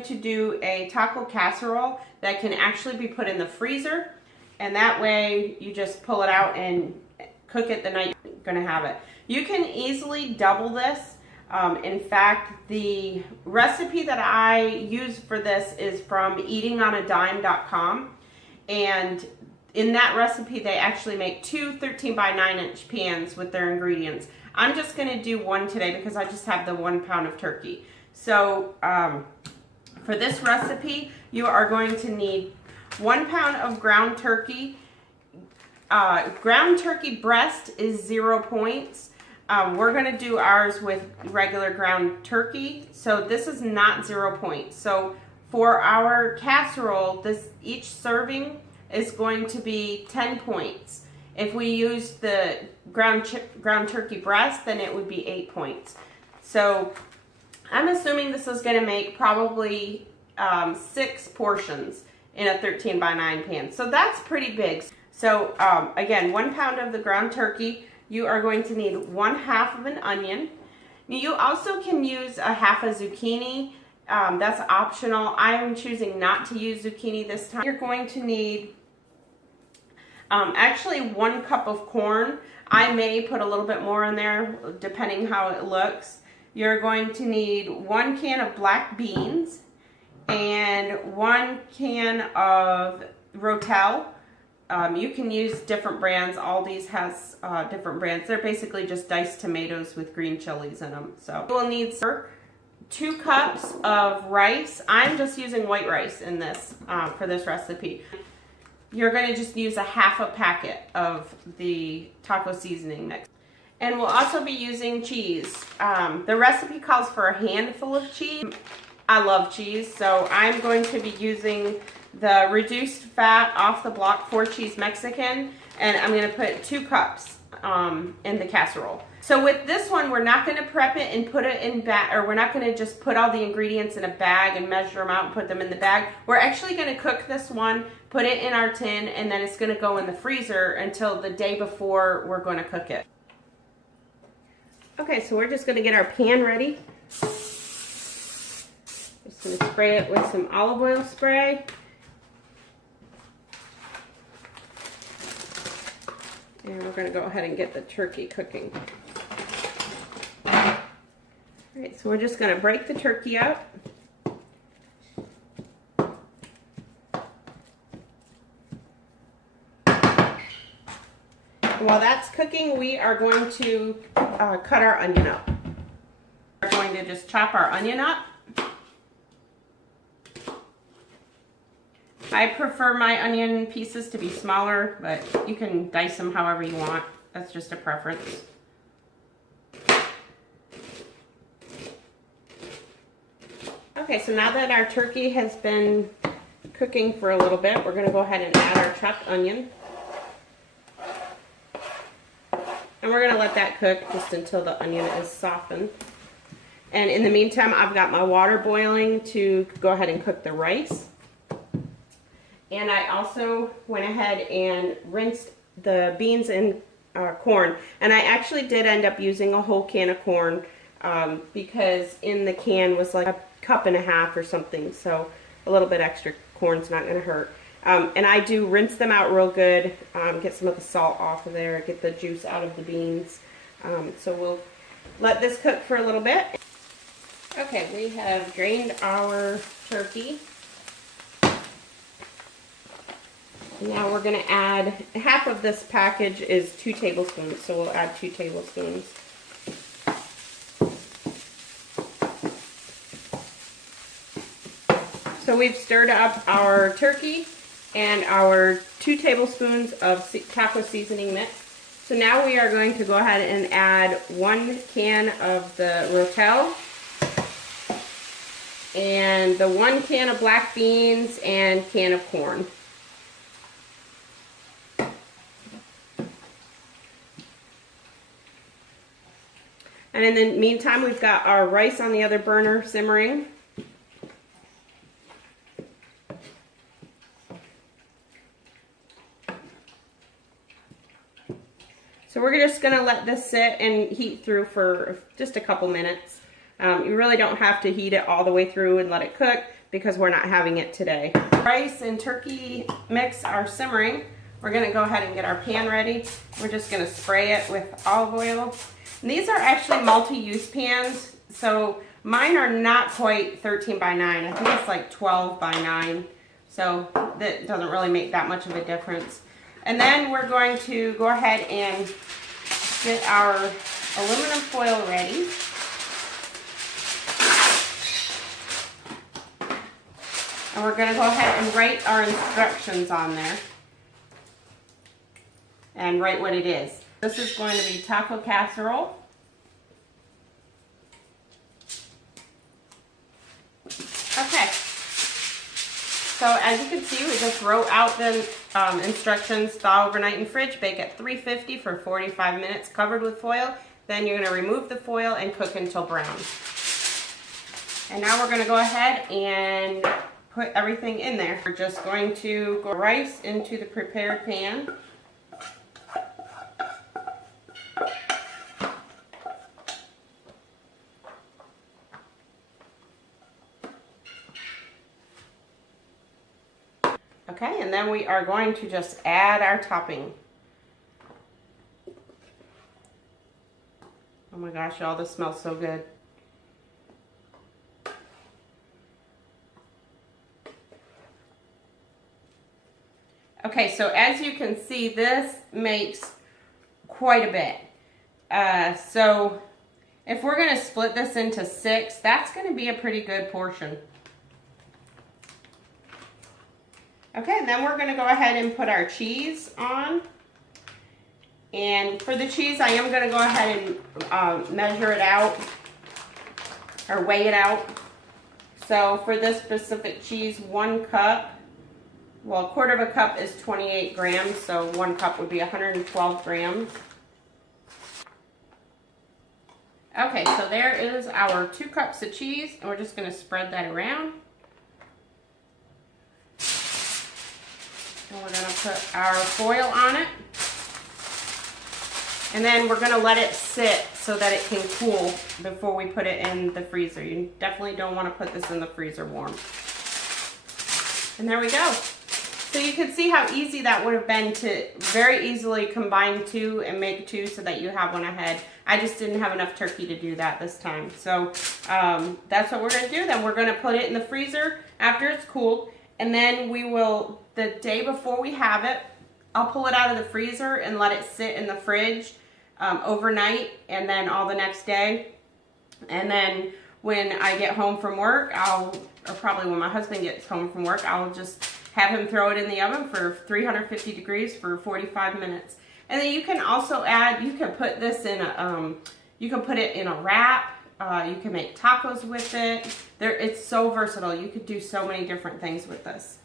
going to do a taco casserole that can actually be put in the freezer, and that way you just pull it out and cook it the night you're gonna have it. You can easily double this. In fact, the recipe that I use for this is from eatingonadime.com, and in that recipe they actually make two 13 by 9 inch pans with their ingredients. I'm just going to do one today because I just have the 1 pound of turkey. So for this recipe you are going to need 1 pound of ground turkey. Ground turkey breast is 0 points. We're going to do ours with regular ground turkey, so this is not 0 points. So for our casserole, each serving is going to be 10 points. If we use the ground turkey breast, then it would be 8 points. So I'm assuming this is going to make probably 6 portions in a 13 by 9 pan. So that's pretty big. So again, 1 pound of the ground turkey. You are going to need 1/2 of an onion. You also can use a half a zucchini. That's optional. I am choosing not to use zucchini this time. You're going to need actually 1 cup of corn. I may put a little bit more in there depending how it looks. You're going to need 1 can of black beans and 1 can of Rotel. You can use different brands. Aldi's has different brands. They're basically just diced tomatoes with green chilies in them. So we'll need 2 cups of rice. I'm just using white rice in this for this recipe. You're going to just use a half a packet of the taco seasoning mix. And we'll also be using cheese. The recipe calls for a handful of cheese. I love cheese, so I'm going to be using the reduced fat off the block 4 cheese Mexican, and I'm going to put 2 cups in the casserole. So with this one, we're not going to prep it and put it in bag, or we're not going to just put all the ingredients in a bag and measure them out and put them in the bag. We're actually going to cook this one, put it in our tin, and then it's going to go in the freezer until the day before we're going to cook it. Okay, so we're just going to get our pan ready. Just going to spray it with some olive oil spray. And we're going to go ahead and get the turkey cooking. Alright, so we're just going to break the turkey up. And while that's cooking, we are going to cut our onion up. We're going to just chop our onion up. I prefer my onion pieces to be smaller, but you can dice them however you want. That's just a preference. Okay, so now that our turkey has been cooking for a little bit, we're going to go ahead and add our chopped onion. And we're going to let that cook just until the onion is softened. And in the meantime, I've got my water boiling to go ahead and cook the rice. And I also went ahead and rinsed the beans and corn. And I actually did end up using a whole can of corn because in the can was like 1.5 cups or something. So a little bit extra corn's not going to hurt. And I do rinse them out real good, get some of the salt off of there, get the juice out of the beans. So we'll let this cook for a little bit. Okay, we have drained our turkey. Now we're going to add, half of this package is 2 tablespoons, so we'll add 2 tablespoons. So we've stirred up our turkey and our 2 tablespoons of taco seasoning mix. So now we are going to go ahead and add 1 can of the Rotel and the 1 can of black beans and can of corn. And in the meantime, we've got our rice on the other burner simmering. So we're just going to let this sit and heat through for just a couple minutes. You really don't have to heat it all the way through and let it cook, because we're not having it today. Rice and turkey mix are simmering. We're gonna go ahead and get our pan ready. We're just gonna spray it with olive oil. And these are actually multi-use pans, so mine are not quite 13 by 9. I think it's like 12 by 9. So that doesn't really make that much of a difference. And then we're going to go ahead and get our aluminum foil ready. And we're gonna go ahead and write our instructions on there. And write what it is. This is going to be taco casserole. Okay. So as you can see, we just wrote out the instructions: thaw overnight in fridge, bake at 350 for 45 minutes, covered with foil. Then you're gonna remove the foil and cook until brown. And now we're gonna go ahead and put everything in there. We're just going to go rice into the prepared pan. Okay, and then we are going to just add our topping. Oh my gosh, y'all, this smells so good. Okay, so as you can see, this makes quite a bit. So if we're going to split this into 6, that's going to be a pretty good portion. Okay, and then we're going to go ahead and put our cheese on. And for the cheese, I am going to go ahead and measure it out, or weigh it out. So for this specific cheese, 1 cup, well, 1/4 cup is 28 grams, so 1 cup would be 112 grams. Okay, so there is our 2 cups of cheese, and we're just going to spread that around. And we're going to put our foil on it. And then we're going to let it sit so that it can cool before we put it in the freezer. You definitely don't want to put this in the freezer warm. And there we go. So you can see how easy that would have been to very easily combine 2 and make 2 so that you have one ahead. I just didn't have enough turkey to do that this time. So that's what we're going to do. Then we're going to put it in the freezer after it's cooled. And then we will, the day before we have it, I'll pull it out of the freezer and let it sit in the fridge overnight, and then all the next day. And then when I get home from work, or probably when my husband gets home from work, I'll just have him throw it in the oven for 350 degrees for 45 minutes. And then you can also add, you can put this in a, you can put it in a wrap. You can make tacos with it. It's so versatile. You could do so many different things with this.